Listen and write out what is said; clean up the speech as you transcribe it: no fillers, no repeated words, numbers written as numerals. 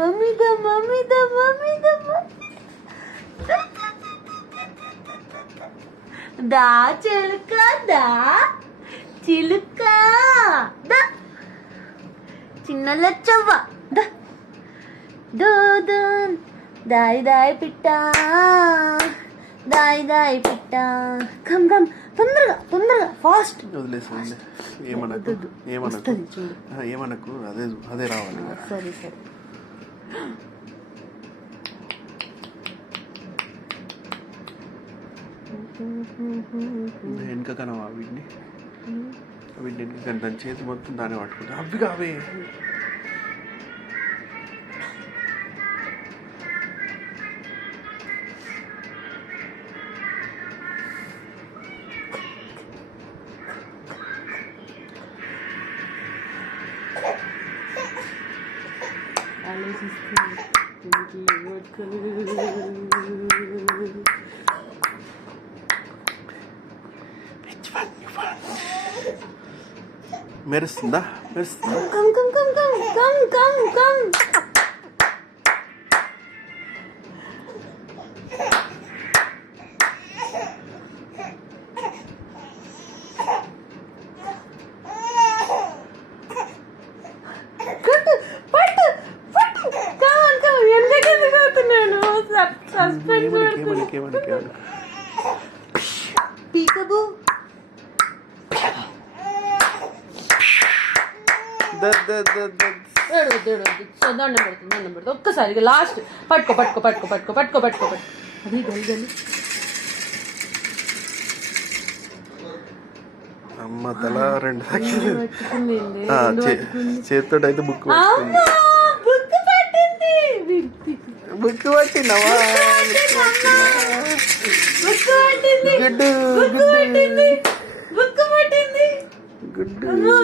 Mummy దా mummy దా mummy దా దా చిలుక దా చిలుక దా చిన్న లచ్చవ్వ దా దో దో దాయి దాయి పిట్ట దాయి దాయి పిట్ట కమ్ కమ్ తొందరగా తొందరగా ఫాస్ట్ వదిలేసి ఏమనకు ఏమనకు ఏమనకు అదే అదే రావాలి. సరే సరే వెనుక కనవా వీటిని వీటిని దాని చేతి మొత్తం దాన్ని పట్టుకుంటా అవి కావే. మెరుస్తుందా మెరుస్తుందా? Come come come come come come come దండం పెడుతుంది ఒక్కసారి లాస్ట్ పట్టుకో పట్టుకో పట్టుకో పట్టుకో పట్టుకో పట్టుకో పట్టుకో అది గలి గలి. అమ్మ తల రెండు చేతితో అయితే బుక్ బుక్ పట్టినవా? గుడ్డు గుడ్డు గుడ్డు